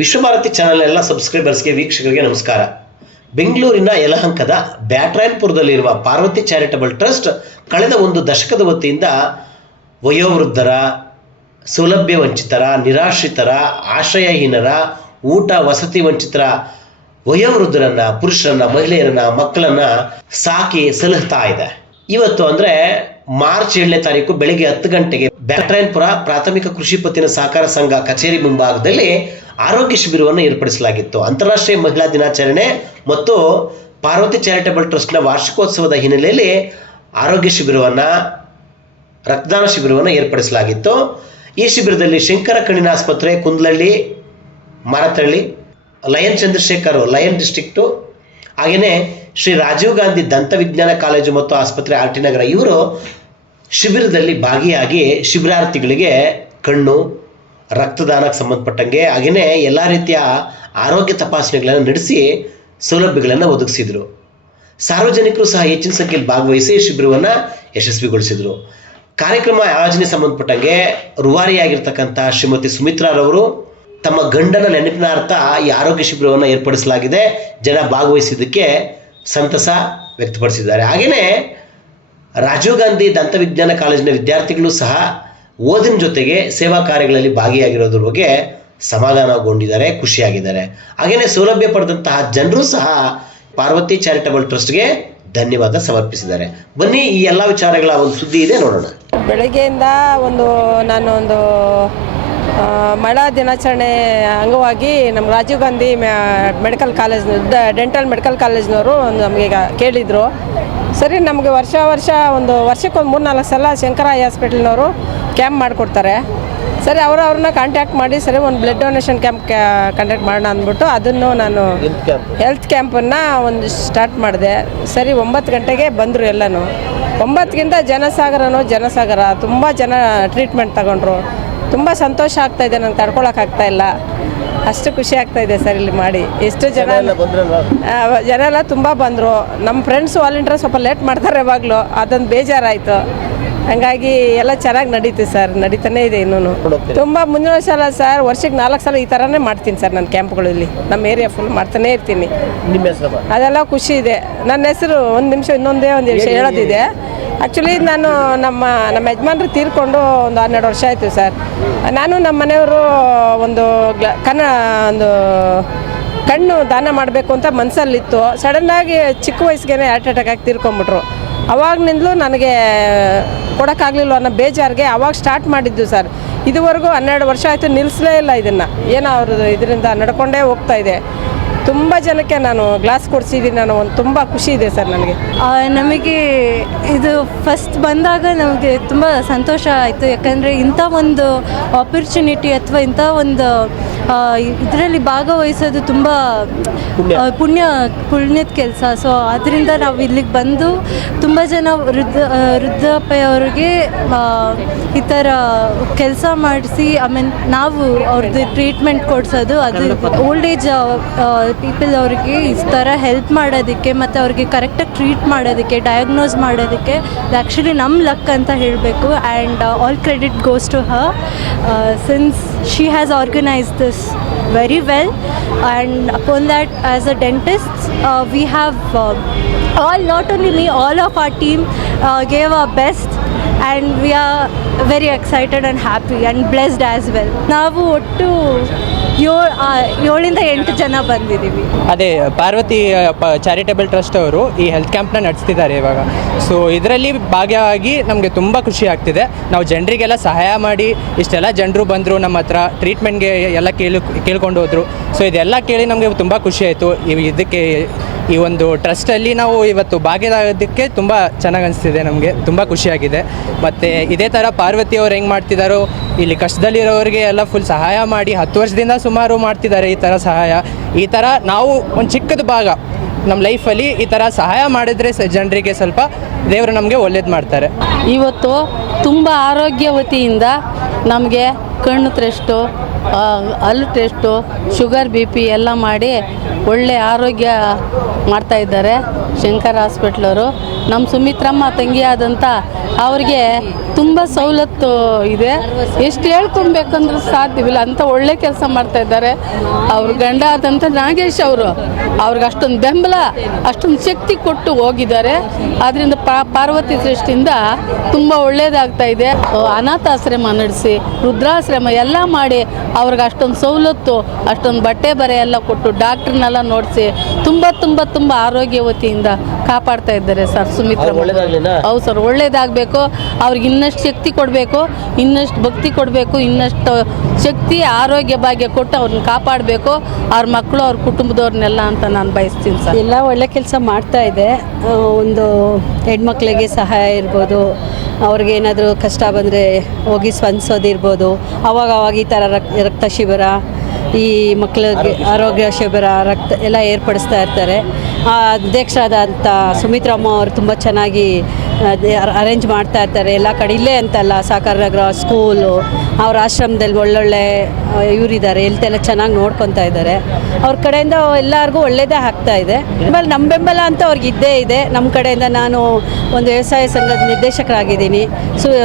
Vishwabharati channel ಎಲ್ಲ ಸಬ್ಸ್ಕ್ರೈಬರ್ಸ್ಗೆ ವೀಕ್ಷಕರಿಗೆ ನಮಸ್ಕಾರ. ಬೆಂಗಳೂರಿನ ಯಲಹಂಕದ ಬ್ಯಾಟ್ರಾಯನ್ಪುರದಲ್ಲಿರುವ ಪಾರ್ವತಿ ಚಾರಿಟಬಲ್ ಟ್ರಸ್ಟ್ ಕಳೆದ ಒಂದು ದಶಕದ ವತಿಯಿಂದ ವಯೋವೃದ್ಧರ, ಸೌಲಭ್ಯ ವಂಚಿತರ, ನಿರಾಶ್ರಿತರ, ಆಶ್ರಯಹೀನರ, ಊಟ ವಸತಿ ವಂಚಿತರ ವಯೋವೃದ್ಧರನ್ನ, ಪುರುಷರನ್ನ, ಮಹಿಳೆಯರನ್ನ, ಮಕ್ಕಳನ್ನ ಸಾಕಿ ಸಲಹುತ್ತಾ ಇದೆ. ಇವತ್ತು ಅಂದರೆ ಮಾರ್ಚ್ 7ನೇ ತಾರೀಕು ಬೆಳಿಗ್ಗೆ 10 ಗಂಟೆಗೆ ಬ್ಯಾಟ್ರಾಯನ್ಪುರ ಪ್ರಾಥಮಿಕ ಕೃಷಿ ಪತ್ತಿನ ಸಹಕಾರ ಸಂಘ ಕಚೇರಿ ಮುಂಭಾಗದಲ್ಲಿ ಆರೋಗ್ಯ ಶಿಬಿರವನ್ನು ಏರ್ಪಡಿಸಲಾಗಿತ್ತು. ಅಂತಾರಾಷ್ಟ್ರೀಯ ಮಹಿಳಾ ದಿನಾಚರಣೆ ಮತ್ತು ಪಾರ್ವತಿ ಚಾರಿಟಬಲ್ ಟ್ರಸ್ಟ್ನ ವಾರ್ಷಿಕೋತ್ಸವದ ಹಿನ್ನೆಲೆಯಲ್ಲಿ ಆರೋಗ್ಯ ಶಿಬಿರವನ್ನು, ರಕ್ತದಾನ ಶಿಬಿರವನ್ನು ಏರ್ಪಡಿಸಲಾಗಿತ್ತು. ಈ ಶಿಬಿರದಲ್ಲಿ ಶಂಕರ ಕಣ್ಣಿನ ಆಸ್ಪತ್ರೆ, Kundalahalli, Marathahalli, lion Chandrashekhar, lion district, ಹಾಗೆಯೇ ಶ್ರೀ ರಾಜೀವ್ ಗಾಂಧಿ ದಂತ ವಿಜ್ಞಾನ ಕಾಲೇಜು ಮತ್ತು ಆಸ್ಪತ್ರೆ, ಆರ್ಟಿ ನಗರ ಇವರು ಶಿಬಿರದಲ್ಲಿ ಭಾಗಿಯಾಗಿ ಶಿಬಿರಾರ್ಥಿಗಳಿಗೆ ಕಣ್ಣು, ರಕ್ತದಾನಕ್ಕೆ ಸಂಬಂಧಪಟ್ಟಂಗೆ ಹಾಗೆಯೇ ಎಲ್ಲ ರೀತಿಯ ಆರೋಗ್ಯ ತಪಾಸಣೆಗಳನ್ನು ನಡೆಸಿ ಸೌಲಭ್ಯಗಳನ್ನು ಒದಗಿಸಿದರು. ಸಾರ್ವಜನಿಕರು ಸಹ ಹೆಚ್ಚಿನ ಸಂಖ್ಯೆಯಲ್ಲಿ ಭಾಗವಹಿಸಿ ಶಿಬಿರವನ್ನು ಯಶಸ್ವಿಗೊಳಿಸಿದರು. ಕಾರ್ಯಕ್ರಮ ಆಯೋಜನೆ ಸಂಬಂಧಪಟ್ಟಂಗೆ ರೂವಾರಿಯಾಗಿರ್ತಕ್ಕಂಥ ಶ್ರೀಮತಿ ಸುಮಿತ್ರಾರವರು ತಮ್ಮ ಗಂಡನ ನೆನಪಿನಾರ್ಥ ಈ ಆರೋಗ್ಯ ಶಿಬಿರವನ್ನು ಏರ್ಪಡಿಸಲಾಗಿದೆ, ಜನ ಭಾಗವಹಿಸಿದ್ದಕ್ಕೆ ಸಂತಸ ವ್ಯಕ್ತಪಡಿಸಿದ್ದಾರೆ. ಹಾಗೆಯೇ ರಾಜೀವ್ ಗಾಂಧಿ ದಂತ ವಿಜ್ಞಾನ ಕಾಲೇಜಿನ ವಿದ್ಯಾರ್ಥಿಗಳು ಸಹ ಓದಿನ ಜೊತೆಗೆ ಸೇವಾ ಕಾರ್ಯಗಳಲ್ಲಿ ಭಾಗಿಯಾಗಿರೋದ್ರ ಬಗ್ಗೆ ಸಮಾಧಾನಗೊಂಡಿದ್ದಾರೆ, ಖುಷಿಯಾಗಿದ್ದಾರೆ. ಹಾಗೆಯೇ ಸೌಲಭ್ಯ ಪಡೆದಂತಹ ಜನರು ಸಹ ಪಾರ್ವತಿ ಚಾರಿಟಬಲ್ ಟ್ರಸ್ಟ್ಗೆ ಧನ್ಯವಾದ ಸಮರ್ಪಿಸಿದ್ದಾರೆ. ಬನ್ನಿ ಈ ಎಲ್ಲ ವಿಚಾರಗಳ ಒಂದು ಸುದ್ದಿ ಇದೆ, ನೋಡೋಣ. ಬೆಳಗ್ಗೆಯಿಂದ ನಾನು ಮಹಿಳಾ ದಿನಾಚರಣೆ ಅಂಗವಾಗಿ ನಮ್ಮ Rajiv Gandhi medical college, dental medical ಕಾಲೇಜ್ನವರು ನಮಗೆ ಕೇಳಿದರು. ಸರಿ, ನಮಗೆ ವರ್ಷಕ್ಕೆ 3-4 ಸಲ ಶಂಕರ ಹಾಸ್ಪಿಟಲ್ನವರು ಕ್ಯಾಂಪ್ ಮಾಡಿಕೊಡ್ತಾರೆ. ಸರಿ, ಅವ್ರನ್ನ ಕಾಂಟ್ಯಾಕ್ಟ್ ಮಾಡಿ ಸರಿ ಒಂದು ಬ್ಲಡ್ ಡೊನೇಷನ್ ಕ್ಯಾಂಪ್ ಕಂಡಕ್ಟ್ ಮಾಡೋಣ ಅಂದ್ಬಿಟ್ಟು ಅದನ್ನು ನಾನು ಹೆಲ್ತ್ ಕ್ಯಾಂಪನ್ನು ಸ್ಟಾರ್ಟ್ ಮಾಡಿದೆ. ಸರಿ, 9 ಗಂಟೆಗೆ ಬಂದರು ಎಲ್ಲನೂ. 9ಗಿಂತ ಜನಸಾಗರ ತುಂಬ ಜನ ಟ್ರೀಟ್ಮೆಂಟ್ ತಗೊಂಡ್ರು. ತುಂಬ ಸಂತೋಷ ಆಗ್ತಾಯಿದೆ, ನನಗೆ ತಡ್ಕೊಳಕ್ಕಾಗ್ತಾಯಿಲ್ಲ, ಅಷ್ಟು ಖುಷಿ ಆಗ್ತಾಯಿದೆ ಸರ್ ಇಲ್ಲಿ ಮಾಡಿ. ಎಷ್ಟು ಜನ ಎಲ್ಲ ತುಂಬ ಬಂದರು. ನಮ್ಮ ಫ್ರೆಂಡ್ಸ್ ವಾಲಂಟಿಯರ್ ಸ್ವಲ್ಪ ಲೇಟ್ ಮಾಡ್ತಾರೆ ಯಾವಾಗಲೂ, ಅದೊಂದು ಬೇಜಾರಾಯಿತು. ಹಾಗಾಗಿ ಎಲ್ಲ ಚೆನ್ನಾಗಿ ನಡೀತು ಸರ್, ನಡೀತಾನೆ ಇದೆ ಇನ್ನೂ. ತುಂಬ ಮುಂದಿನ ಸಲ ಸರ್ ವರ್ಷಕ್ಕೆ 4 ಸಲ ಈ ಥರನೇ ಮಾಡ್ತೀನಿ ಸರ್ ನಾನು ಕ್ಯಾಂಪ್ಗಳು ಇಲ್ಲಿ ನಮ್ಮ ಏರಿಯಾ ಫುಲ್ ಮಾಡ್ತಾನೇ ಇರ್ತೀನಿ. ಅದೆಲ್ಲ ಖುಷಿ ಇದೆ. ನನ್ನ ಹೆಸರು ಇನ್ನೊಂದೇ ಒಂದು ವಿಷಯ ಹೇಳೋದಿದೆ. ಆ್ಯಕ್ಚುಲಿ ನಾನು ನಮ್ಮ ಯಜಮಾನ್ರು ತೀರ್ಕೊಂಡು ಒಂದು 12 ವರ್ಷ ಆಯಿತು ಸರ್. ನಾನು ನಮ್ಮ ಮನೆಯವರು ಒಂದು ಕಣ್ಣು ದಾನ ಮಾಡಬೇಕು ಅಂತ ಮನಸ್ಸಲ್ಲಿತ್ತು. ಸಡನ್ನಾಗಿ ಚಿಕ್ಕ ವಯಸ್ಸಿಗೆ ಹಾರ್ಟ್ ಅಟ್ಯಾಕ್ ಆಗಿ ತೀರ್ಕೊಂಬಿಟ್ರು. ಅವಾಗನಿಂದಲೂ ನನಗೆ ಕೊಡೋಕ್ಕಾಗಲಿಲ್ಲ ಅನ್ನೋ ಬೇಜಾರಿಗೆ ಅವಾಗ ಸ್ಟಾರ್ಟ್ ಮಾಡಿದ್ದು ಸರ್. ಇದುವರೆಗೂ 12 ವರ್ಷ ಆಯಿತು, ನಿಲ್ಲಿಸಲೇ ಇಲ್ಲ ಇದನ್ನು. ಏನೋ ಅವ್ರದ್ದು ಇದರಿಂದ ನಡ್ಕೊಂಡೇ ಹೋಗ್ತಾ ಇದೆ. ತುಂಬ ಜನಕ್ಕೆ ನಾನು ಗ್ಲಾಸ್ ಕೊಡಿಸಿದ್ದೀನಿ. ತುಂಬ ಖುಷಿ ಇದೆ ಸರ್ ನನಗೆ. ನಮಗೆ ಇದು ಫಸ್ಟ್ ಬಂದಾಗ ನಮಗೆ ತುಂಬ ಸಂತೋಷ ಆಯಿತು. ಯಾಕಂದರೆ ಇಂಥ ಒಂದು ಆಪರ್ಚುನಿಟಿ ಅಥವಾ ಇಂಥ ಒಂದು ಇದರಲ್ಲಿ ಭಾಗವಹಿಸೋದು ತುಂಬ ಪುಣ್ಯದ ಕೆಲಸ. ಸೊ ಅದರಿಂದ ನಾವು ಇಲ್ಲಿಗೆ ಬಂದು ತುಂಬ ಜನ ವೃದ್ಧಾಪ್ಯವ್ರಿಗೆ ಈ ಥರ ಕೆಲಸ ಮಾಡಿಸಿ ಆಮೇಲೆ ನಾವು ಅವ್ರದ್ದು ಟ್ರೀಟ್ಮೆಂಟ್ ಕೊಡಿಸೋದು, ಅದು ಓಲ್ಡ್ ಏಜ್ ಪೀಪಲ್ ಅವ್ರಿಗೆ ಈ ಥರ ಹೆಲ್ಪ್ ಮಾಡೋದಕ್ಕೆ ಮತ್ತು ಅವ್ರಿಗೆ ಕರೆಕ್ಟಾಗಿ ಟ್ರೀಟ್ ಮಾಡೋದಕ್ಕೆ, ಡಯಾಗ್ನೋಸ್ ಮಾಡೋದಕ್ಕೆ ಆ್ಯಕ್ಚುಲಿ ನಮ್ಮ ಲಕ್ ಅಂತ ಹೇಳಬೇಕು. And all credit goes to her since she has organised this very well. And upon that, as a dentist, we have all, not only me, all of our team gave our best, and we are very excited and happy and blessed as well. ನಾವು ಒಟ್ಟು 7ರಿಂದ 8 ಜನ ಬಂದಿದ್ದೀವಿ. ಅದೇ Parvati charitable trust ಅವರು ಈ health ಕ್ಯಾಂಪ್ನ ನಡೆಸ್ತಿದ್ದಾರೆ ಇವಾಗ. So ಇದರಲ್ಲಿ ಭಾಗಿಯಾಗಿ ನಮಗೆ ತುಂಬ ಖುಷಿ ಆಗ್ತಿದೆ. ನಾವು ಜನರಿಗೆಲ್ಲ ಸಹಾಯ ಮಾಡಿ ಇಷ್ಟೆಲ್ಲ ಜನರು ಬಂದರು, ನಮ್ಮ ಹತ್ರ ಟ್ರೀಟ್ಮೆಂಟ್ಗೆ ಎಲ್ಲ ಕೇಳ್ಕೊಂಡು ಹೋದರು. ಸೊ ಇದೆಲ್ಲ ಕೇಳಿ ನಮಗೆ ತುಂಬ ಖುಷಿ ಆಯಿತು. ಇದಕ್ಕೆ ಈ ಒಂದು ಟ್ರಸ್ಟಲ್ಲಿ ನಾವು ಇವತ್ತು ಭಾಗಿಯಾಗೋದಕ್ಕೆ ತುಂಬ ಚೆನ್ನಾಗಿ ಅನಿಸ್ತಿದೆ, ನಮಗೆ ತುಂಬ ಖುಷಿಯಾಗಿದೆ. ಮತ್ತು ಇದೇ ಥರ ಪಾರ್ವತಿಯವರು ಹೆಂಗೆ ಮಾಡ್ತಿದ್ದಾರೋ ಇಲ್ಲಿ ಕಷ್ಟದಲ್ಲಿರೋರಿಗೆ ಎಲ್ಲ ಫುಲ್ ಸಹಾಯ ಮಾಡಿ 10 ವರ್ಷದಿಂದ ಸುಮಾರು ಮಾಡ್ತಿದ್ದಾರೆ ಈ ಥರ ಸಹಾಯ. ಈ ಥರ ನಾವು ಒಂದು ಚಿಕ್ಕದು ಭಾಗ ನಮ್ಮ ಲೈಫಲ್ಲಿ ಈ ಥರ ಸಹಾಯ ಮಾಡಿದರೆ ಜನರಿಗೆ ಸ್ವಲ್ಪ ದೇವರು ನಮಗೆ ಒಳ್ಳೇದು ಮಾಡ್ತಾರೆ. ಇವತ್ತು ತುಂಬ ಆರೋಗ್ಯ ವತಿಯಿಂದ ನಮಗೆ ಕಣ್ಣು ಟೆಸ್ಟು, ಹಲ್ಲು ಟೆಸ್ಟು, ಶುಗರ್ BP ಎಲ್ಲ ಮಾಡಿ ಒಳ್ಳೆ ಆರೋಗ್ಯ ಮಾಡ್ತಾಯಿದ್ದಾರೆ ಶಂಕರ್ ಹಾಸ್ಪಿಟ್ಲವರು. ನಮ್ಮ ಸುಮಿತ್ರಮ್ಮ ತಂಗಿಯಾದಂಥ ಅವ್ರಿಗೆ ತುಂಬ ಸವಲತ್ತು ಇದೆ. ಎಷ್ಟು ಹೇಳ್ಕೊಬೇಕಂದ್ರೂ ಸಾಧ್ಯವಿಲ್ಲ, ಅಂಥ ಒಳ್ಳೆ ಕೆಲಸ ಮಾಡ್ತಾ ಇದ್ದಾರೆ. ಅವ್ರ ಗಂಡ ಆದಂಥ ನಾಗೇಶ್ ಅವರು ಅವ್ರಿಗೆ ಅಷ್ಟೊಂದು ಬೆಂಬಲ, ಅಷ್ಟೊಂದು ಶಕ್ತಿ ಕೊಟ್ಟು ಹೋಗಿದ್ದಾರೆ. ಆದ್ದರಿಂದ ಪಾರ್ವತಿ ಟ್ರಸ್ಟಿಂದ ತುಂಬ ಒಳ್ಳೆಯದಾಗ್ತಾ ಇದೆ. ಅನಾಥಾಶ್ರಮ ನಡೆಸಿ, ವೃದ್ಧಾಶ್ರಮ ಎಲ್ಲ ಮಾಡಿ ಅವ್ರಿಗೆ ಅಷ್ಟೊಂದು ಸವಲತ್ತು, ಅಷ್ಟೊಂದು ಬಟ್ಟೆ ಬರೆ ಎಲ್ಲ ಕೊಟ್ಟು, ಡಾಕ್ಟ್ರನ್ನೆಲ್ಲ ನೋಡಿಸಿ ತುಂಬ ತುಂಬ ತುಂಬ ಆರೋಗ್ಯವತಿಯಿಂದ ಕಾಪಾಡ್ತಾ ಇದ್ದಾರೆ ಸರ್. ಸುಮಿತ್ರಾ ಹೌದು ಸರ್, ಒಳ್ಳೇದಾಗಬೇಕು. ಅವ್ರಿಗೆ ಇನ್ನಷ್ಟು ಶಕ್ತಿ ಕೊಡಬೇಕು, ಇನ್ನಷ್ಟು ಭಕ್ತಿ ಕೊಡಬೇಕು, ಇನ್ನಷ್ಟು ಶಕ್ತಿ ಆರೋಗ್ಯ ಭಾಗ್ಯ ಕೊಟ್ಟು ಅವ್ರನ್ನ ಕಾಪಾಡಬೇಕು, ಅವ್ರ ಮಕ್ಕಳು ಅವ್ರ ಕುಟುಂಬದವ್ರನ್ನೆಲ್ಲ ಅಂತ ನಾನು ಬಯಸ್ತೀನಿ ಸರ್. ಎಲ್ಲ ಒಳ್ಳೆ ಕೆಲಸ ಮಾಡ್ತಾ ಇದೆ. ಒಂದು ಹೆಣ್ಮಕ್ಳಿಗೆ ಸಹಾಯ ಇರ್ಬೋದು, ಅವ್ರಿಗೇನಾದರೂ ಕಷ್ಟ ಬಂದರೆ ಹೋಗಿ ಸ್ಪಂದಿಸೋದಿರ್ಬೋದು. ಅವಾಗ ಈ ಥರ ರಕ್ತ ಶಿಬಿರ, ಈ ಮಕ್ಕಳಿಗೆ ಆರೋಗ್ಯ ಶಿಬಿರ, ರಕ್ತ ಎಲ್ಲ ಏರ್ಪಡಿಸ್ತಾ ಇರ್ತಾರೆ. ಅಧ್ಯಕ್ಷರಾದಂಥ ಸುಮಿತ್ರಮ್ಮ ಅವರು ತುಂಬ ಚೆನ್ನಾಗಿ ಅರೇಂಜ್ ಮಾಡ್ತಾ ಇರ್ತಾರೆ ಎಲ್ಲ ಕಡೆ. ಇಲ್ಲೇ ಅಂತಲ್ಲ, ಸಹಕಾರ ನಗರ, ಸ್ಕೂಲು, ಅವ್ರ ಆಶ್ರಮದಲ್ಲಿ ಒಳ್ಳೊಳ್ಳೆ ಇವರಿದ್ದಾರೆ, ಎಲ್ಲ ಚೆನ್ನಾಗಿ ನೋಡ್ಕೊತಾ ಇದ್ದಾರೆ. ಅವ್ರ ಕಡೆಯಿಂದ ಎಲ್ಲರಿಗೂ ಒಳ್ಳೆಯದೇ ಆಗ್ತಾ ಇದೆ. ಆಮೇಲೆ ನಮ್ಮ ಬೆಂಬಲ ಅಂತ ಅವ್ರಿಗೆ ಇದ್ದೇ ಇದೆ. ನಮ್ಮ ಕಡೆಯಿಂದ ನಾನು ಒಂದು ವ್ಯವಸಾಯ ಸಂಘದ ನಿರ್ದೇಶಕರಾಗಿದ್ದೀನಿ,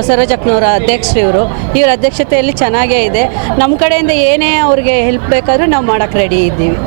ಸರೋಜಕ್ಕನವರ ಅಧ್ಯಕ್ಷರು ಇವರು. ಇವ್ರ ಅಧ್ಯಕ್ಷತೆಯಲ್ಲಿ ಚೆನ್ನಾಗೇ ಇದೆ. ನಮ್ಮ ಕಡೆಯಿಂದ ಏನೇ ಅವ್ರಿಗೆ ಹೆಲ್ಪ್ ಬೇಕಾದರೂ ನಾವು ಮಾಡೋಕ್ಕೆ ರೆಡಿ ಇದ್ದೀವಿ.